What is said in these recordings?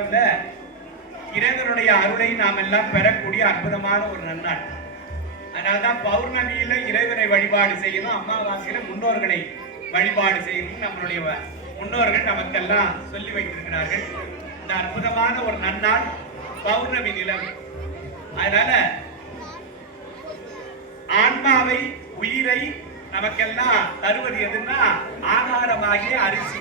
முழு இறைவனுடைய அருளை நாம் எல்லாம் பெறக்கூடிய அற்புதமான ஒரு நன்னாள். அதனால்தான் பௌர்ணமியில இறைவனை வழிபாடு செய்யணும் அமாவாசையில முன்னோர்களை வழிபாடு செய்யணும் நம்மளுடைய முன்னோர்கள் நமக்கெல்லாம் சொல்லி வைத்திருக்கிறார்கள். இந்த அற்புதமான ஒரு நன்னாள் பௌர்ணமி நிலம் அதனால ஆன்மாவை உயிரை நமக்கெல்லாம் தருவது எதுன்னா ஆகாரமாகிய அரிசி.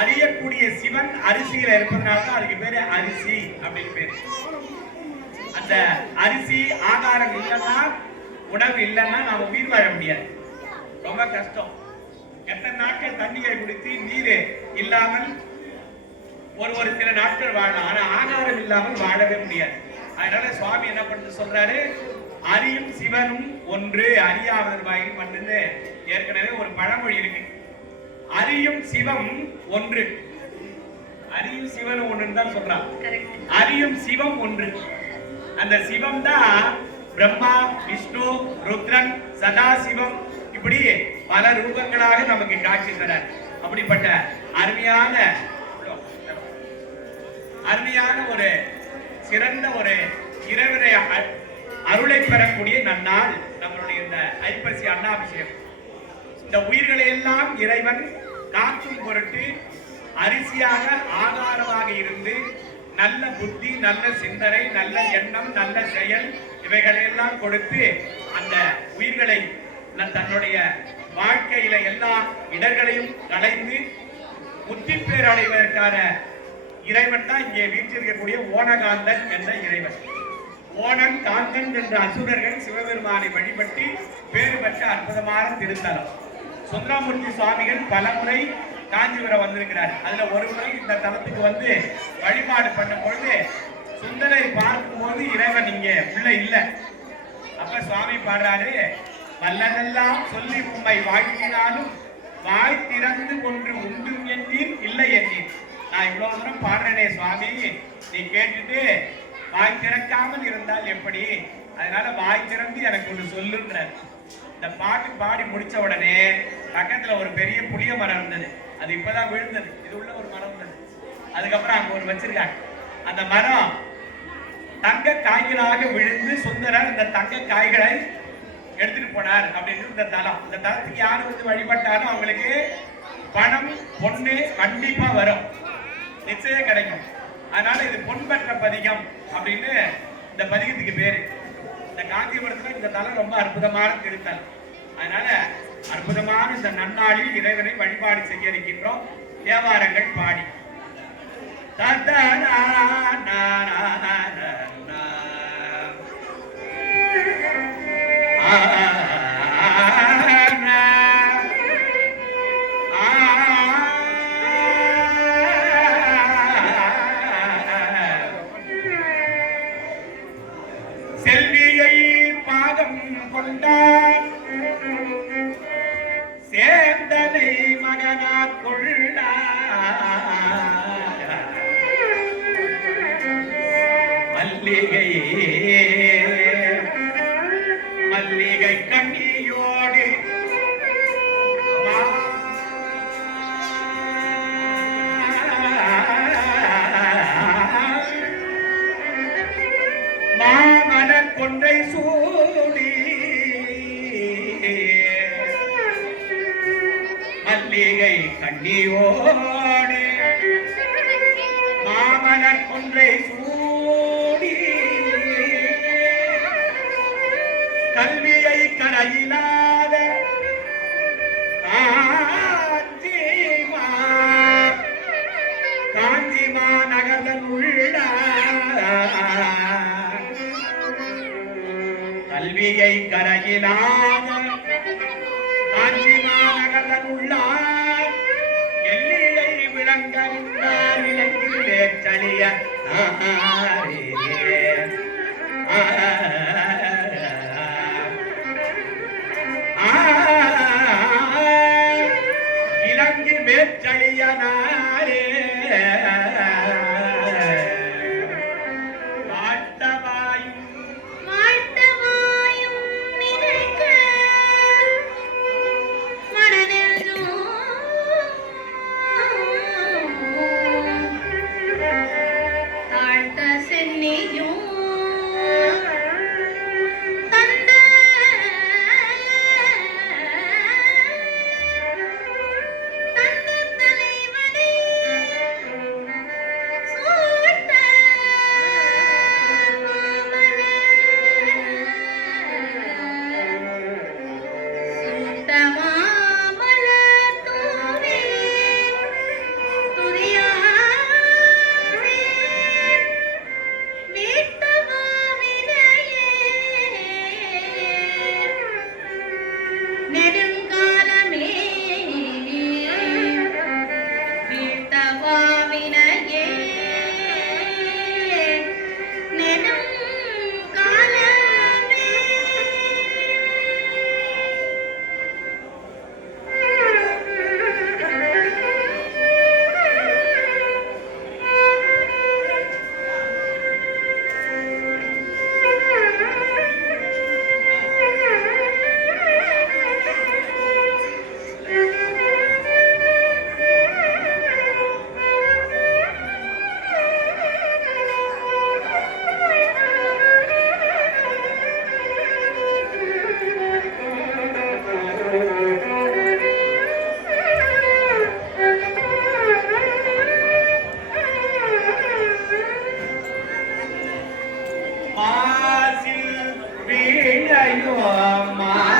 அறியக்கூடிய சிவன் அரிசியில இருப்பதனால தான் அதுக்கு பேரு அரிசி அப்படின்னு பேரு. அந்த அரிசி ஆகாரம் இல்லைன்னா உணவு இல்லைன்னா நாம உயிர் வாழ முடியாது. ரொம்ப கஷ்டம். எத்தனை நாட்கள் தண்ணீரை குடித்து நீர் இல்லாமல் ஒரு ஒரு சில நாட்கள் வாழலாம். ஆனா ஆகாரம் இல்லாமல் வாழவே முடியாது. அதனால சுவாமி என்ன பண்ணு சொல்றாரு? அறியும் சிவனும் ஒன்று. அறியாதவர் வாயில் பண்ணுன்னு ஏற்கனவே ஒரு பழமொழி இருக்கு. அறியும் சிவம் ஒன்று. அறியும் சிவனும் ஒன்றுன்னு தான் சொல்றான். அறியும் சிவம் ஒன்று. அந்த சிவம் தான் பிரம்மா விஷ்ணு ருத்ரன் சதாசிவம். இப்படி பல ரூபங்களாக நமக்கு காட்சி தரார். அப்படிப்பட்ட அருமையான அருமையான ஒரு சிறந்த ஒரு இறைவனை அருளை பெறக்கூடிய நன்னாள் நம்மளுடைய இந்த ஐப்பசி அண்ணாபிஷேகம் இந்த உயிர்களை எல்லாம் இறைவன் காக்கும் பொருட்டு அரிசியாக ஆதாரமாக இருந்து நல்ல புத்தி நல்ல சிந்தனை நல்ல எண்ணம் நல்ல செயல் இவைகளெல்லாம் கொடுத்து அந்த உயிர்களை தன்னுடைய வாழ்க்கையில எல்லா இடர்களையும் களைந்து முத்தி பேர் அடைவதற்கான இறைவன் தான் இங்கே வீற்றிருக்கக்கூடிய ஓனகாந்தன் என்ற இறைவன். ஓணன் காந்தன் என்ற அசுரர்கள் சிவபெருமானை வழிபட்டு பேறு பெற்ற அற்புதமான திருத்தலம். சுந்தரமூர்த்தி சுவாமிகள் பலமுறை காஞ்சிபுரம் வந்திருக்கிறார். அதுல ஒரு முறை இந்த தலத்துக்கு வந்து வழிபாடு பண்ணும் பொழுது சுந்தரை பார்க்கும்போது இறைவன் இங்க உள்ள இல்ல. அப்ப சுவாமி பாடுறாரு வல்லதெல்லாம் சொல்லி உண்மை வாழ்த்தினாலும் வாய் திறந்து கொன்று உண்டு என்றீர் இல்லை என்றீர் நான் இவ்வளவு தூரம் பாடுறேனே சுவாமி. நீ கேட்டுட்டு வாய் திறக்காமல் இருந்தால் எப்படி? அதனால வாய் திறந்து எனக்கு ஒன்று சொல்லுன்றார் இந்த பாட்டு பாடி முடிச்ச உடனே பக்கத்துல ஒரு பெரிய புளிய மரம் இருந்தது. அது இப்பதான் விழுந்தது. இது உள்ள ஒரு மரம் இருந்தது. அதுக்கப்புறம் அங்க ஒரு வச்சிருக்காங்க. அந்த மரம் தங்க காய்களாக விழுந்து சுந்தரர் இந்த தங்க காய்களை எடுத்துட்டு போனார் அப்படின்னு இந்த தலம். இந்த தலத்துக்கு யாரு வந்து வழிபட்டாலும் அவங்களுக்கு பணம் பொண்ணு கண்டிப்பா வரும். நிச்சயம் கிடைக்கும். அதனால இது பொன்பற்ற பதிகம் அப்படின்னு இந்த பதிகத்துக்கு பேரு. இந்த காந்திபுரத்துல இந்த தலம் ரொம்ப அற்புதமான திருத்தல். அதனால அற்புதமான இந்த நன்னாளில் இறைவனை வழிபாடு செய்ய இருக்கின்றோம். தேவாரங்கள் பாடி. செல்வியை ಕೊಳ್ಳ ಅಲ್ಲಿಗೆ மாமலர் இலங்கி வீணையோ அம்மா.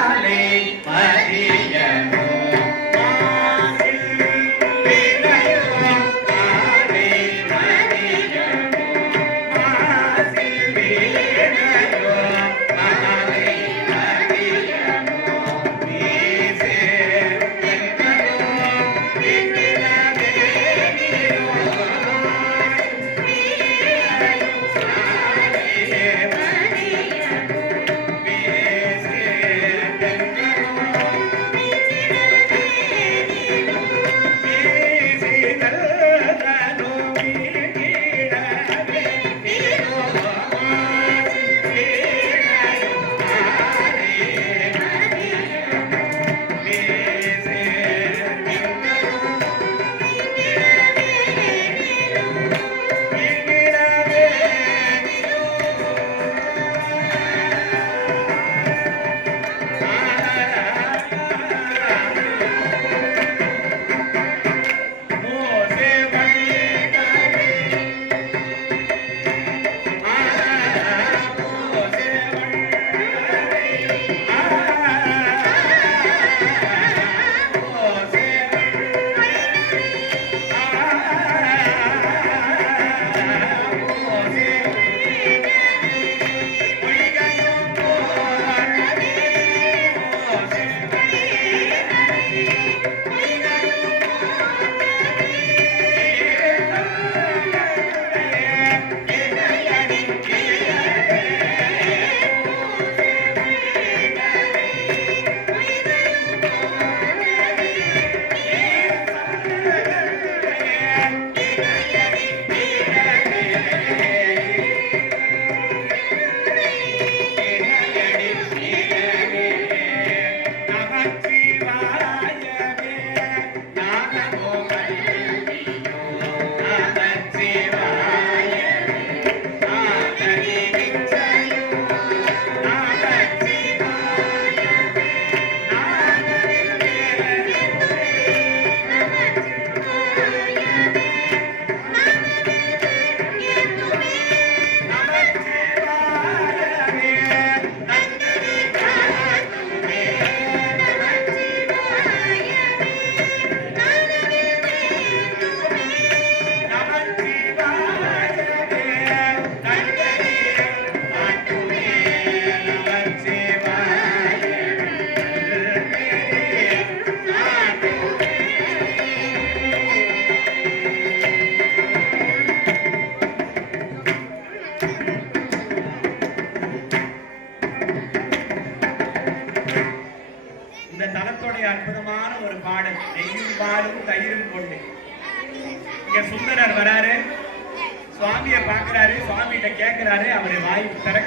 சுவாமிகிட்ட கேட்கிறாரு அவரு வாய் திறக்கவே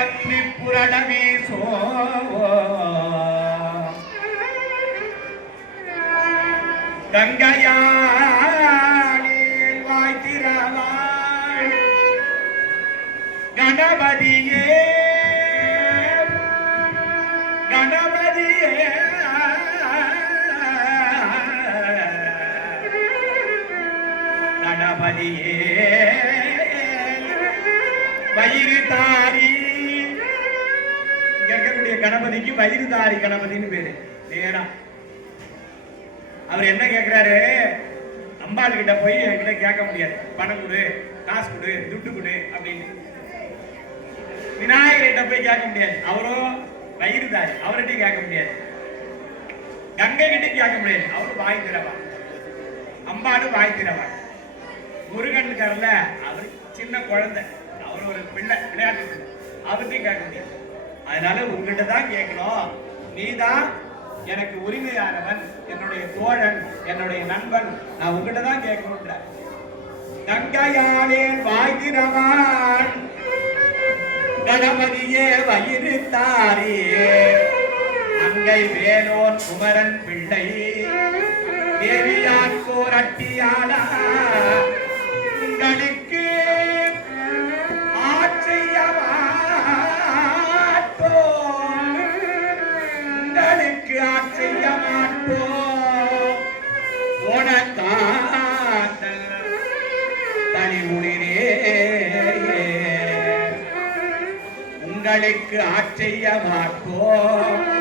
திரைகள் வந்து கங்கையாளில் வாய்த்திரவாள். கணபதியே. கணபதியே. கணபதியே. வயிறு தான் கணபதிக்கு வயிறுதாரி கணபதினு கணபதின்னு பேரு. நேரா. அவர் என்ன கேக்குறாரு? அம்பாள் கிட்ட போய் என்கிட்ட கேட்க முடியாது. பணம் கொடு காசு கொடு துட்டு கொடு அப்படின்னு. விநாயகர்கிட்ட போய் கேட்க முடியாது. அவரும் வயிறுதாரி அவர்கிட்டயும் கேட்க முடியாது. கங்கை கிட்ட கேட்க முடியாது. அவரும் வாய் திறவா. அம்பாளும் வாய் திறவா. முருகன் இருக்காருல்ல அவர் சின்ன குழந்தை. அவர் ஒரு பிள்ளை விளையாட்டு பிள்ளை. கேட்க முடியாது. அதனால உங்ககிட்ட தான் கேட்கணும் நீதான் எனக்கு உரிமையானவன் என்னுடைய தோழன் என்னுடைய நண்பன். நான் உங்ககிட்ட தான் கேட்கணுன்ற கங்கையாலே வாய்திரவான் கணபதியே வயிறு தாரியே அங்கை வேலோன் குமரன் பிள்ளை தேவியான் கோரட்டியாளா. உங்களுக்கு தனிமுனிரே உங்களுக்கு ஆட்சிய மாட்டோம்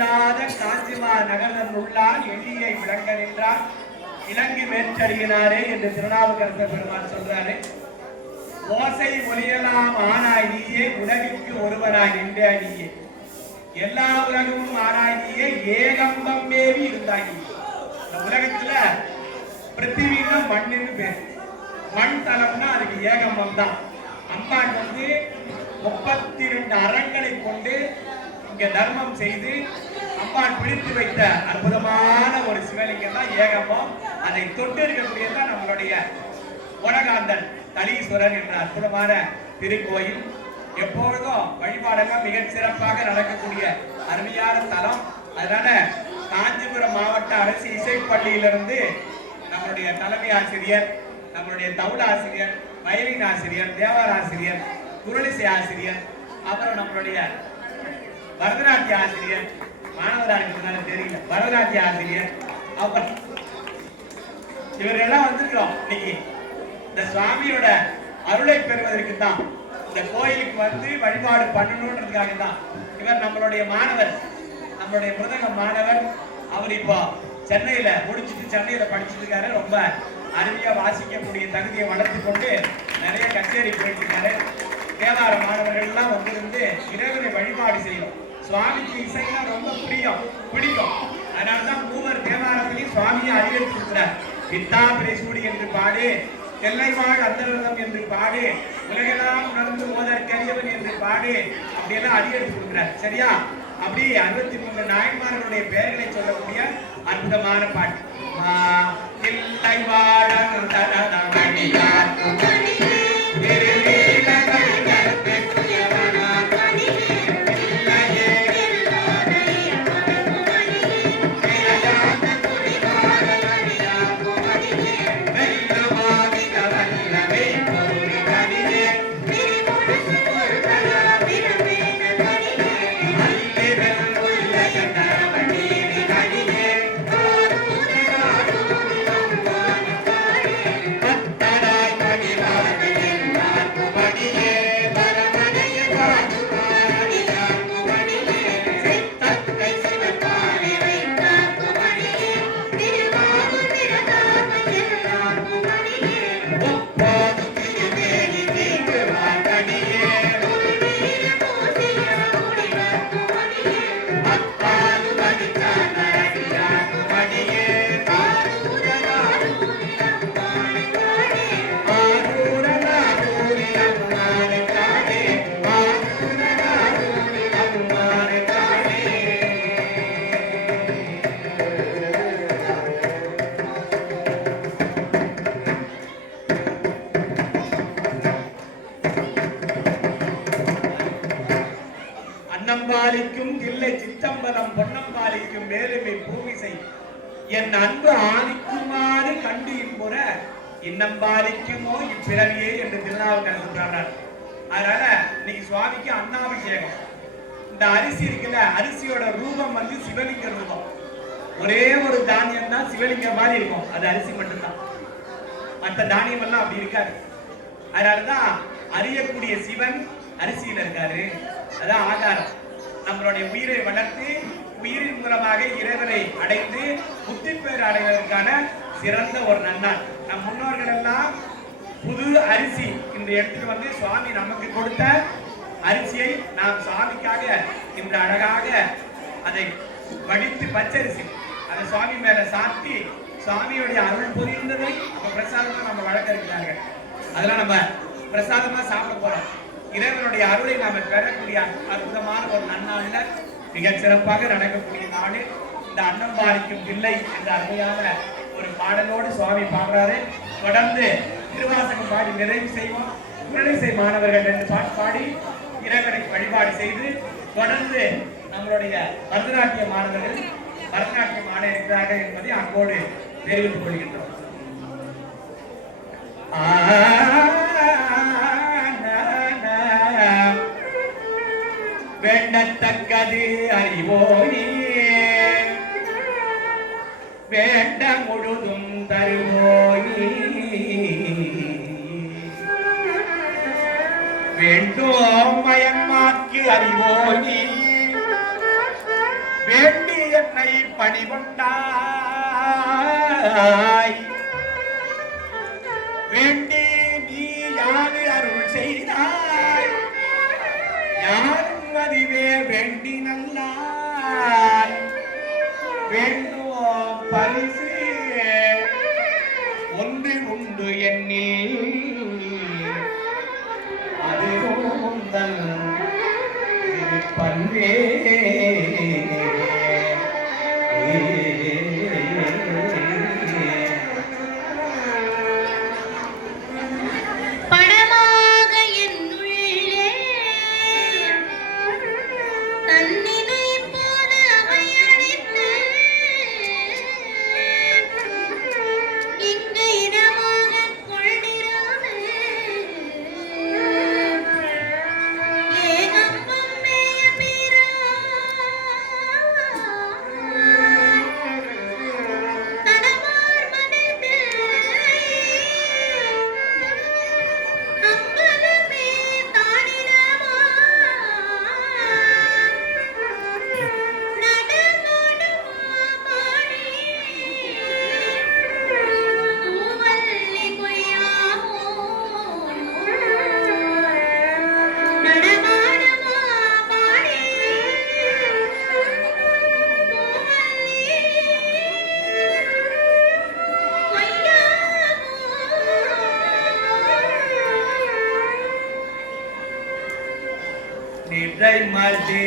இல்லாத காஞ்சிமா நகரன் உள்ளால் எள்ளியை விளங்க நின்றார். இலங்கை மேற்கறியினாரே என்று திருநாவுக்கரசர் பெருமான் சொல்றாரு. ஓசை ஒளியலாம் ஆனாய் நீயே உலகிற்கு ஒருவராய் நின்றே நீயே. எல்லா உலகமும் ஆனாய் ஏகம்பம் மேவி இருந்தாய் இந்த உலகத்துல பிருத்திவின்னா மண்ணுன்னு பேர். மண் தலம்னா அதுக்கு ஏகம்பம் தான். அம்பாள் வந்து முப்பத்தி ரெண்டு அறங்களை கொண்டு இங்க தர்மம் செய்து அம்பாள் பிடித்து வைத்த அற்புதமான ஒரு சிவலிங்கம் தான் ஏகம்பம். அதை தொட்டு இருக்கக்கூடியதான் நம்மளுடைய உலகாந்தன் தலீஸ்வரர் என்ற அற்புதமான திருக்கோயில். எப்பொழுதும் வழிபாடெல்லாம் மிக சிறப்பாக நடக்கக்கூடிய அருமையான தலம். அதனால காஞ்சிபுரம் மாவட்ட அரசு இசைப்பள்ளியிலிருந்து நம்மளுடைய தலைமை ஆசிரியர் நம்மளுடைய தவுள் ஆசிரியர் வயலின் ஆசிரியர் தேவார் ஆசிரியர் குரலிசை ஆசிரியர் அப்புறம் நம்மளுடைய பரதநாட்டிய ஆசிரியர் மாணவராக தெரியல. பரதநாட்டிய ஆசிரியர் அவர் இவரெல்லாம் வந்திருக்கிறோம் இன்னைக்கு. இந்த சுவாமியோட அருளை பெறுவதற்கு தான் இந்த கோயிலுக்கு வந்து வழிபாடு பண்ணணுன்றதுக்காக தான் இவர் நம்மளுடைய மாணவர் நம்மளுடைய மிருதங்க மாணவர். அவர் இப்போ சென்னையில முடிச்சிட்டு சென்னையில படிச்சிட்டு இருக்காரு ரொம்ப அருமையா வாசிக்கக்கூடிய தகுதியை வளர்த்து கொண்டு நிறைய கச்சேரி போயிட்டு இருக்காரு. தேவார மாணவர்கள் எல்லாம் வந்திருந்து இறைவனை வழிபாடு செய்யும் சுவாமிக்கு இசைனா ரொம்ப பிடிக்கும். பிடிக்கும். அதனாலதான் மூவர் தேவாரத்திலையும் சுவாமியை அறிவித்திருக்கிறார். வித்தா பிரசூடி என்று பாடு எல்லைவாழ் அந்தரதம் என்று பாடு உலகெல்லாம் உணர்ந்து ஓதற்கரியவன் என்று பாடு அப்படியெல்லாம் அடியெடுத்து கொடுக்குறார் சரியா? அப்படி அறுபத்தி மூன்று நாயன்மார்களுடைய பெயர்களை சொல்லக்கூடிய அற்புதமான பாட்டு. back. இன்னம் பாதிக்குமோ? இப்பிறவியே என்று திருநாவுக்கரசு சொல்றாரு அதனால இன்னைக்கு சுவாமிக்கு அன்னாபிஷேகம். இந்த அரிசி இருக்குல்ல அரிசியோட ரூபம் வந்து சிவலிங்க ரூபம். ஒரே ஒரு தானியம் தான் சிவலிங்கம் மாதிரி இருக்கும். அது அரிசி மட்டும்தான். மற்ற தானியம் எல்லாம் அப்படி இருக்காது. அதனாலதான் அறியக்கூடிய சிவன் அரிசியில் இருக்காரு. அதான் ஆதாரம். நம்மளுடைய உயிரை வளர்த்து உயிரின் மூலமாக இறைவனை அடைந்து புத்தி பேர் அடைவதற்கான சிறந்த ஒரு நன்னாள். நம் முன்னோர்கள் எல்லாம் புது அரிசி இந்த இடத்துக்கு வந்து சுவாமி நமக்கு கொடுத்த அரிசியை நாம் சுவாமிக்காக இந்த அழகாக அதை வடித்து பச்சரிசி அதை சுவாமி மேல சாத்தி சுவாமியுடைய அருள் புரிந்ததை அப்ப பிரசாதமா நம்ம வழக்க இருக்கிறார்கள் அதெல்லாம் நம்ம பிரசாதமா சாப்பிட போறோம். இறைவனுடைய அருளை நாம பெறக்கூடிய அற்புதமான ஒரு நன்னாளில் மிக சிறப்பாக நடக்கக்கூடிய நாடு இந்த அன்னம் பாதிக்கும் பிள்ளை என்ற அருமையான ஒரு பாடலோடு சுவாமி பாடுறாரு. தொடர்ந்து திருவாசகம் பாடி நிறைவு செய்வோம். குரணிசை மாணவர்கள் ரெண்டு பாட்டு பாடி இறைவனை வழிபாடு செய்து தொடர்ந்து நம்மளுடைய பரதநாட்டிய மாணவர்கள் பரதநாட்டியம் ஆட இருக்கிறார்கள் என்பதை அங்கோடு தெரிவித்துக் கொள்கின்றோம். வேண்டத்தக்கது அறிவோனே. மயன்மாக்கு நிறை மதி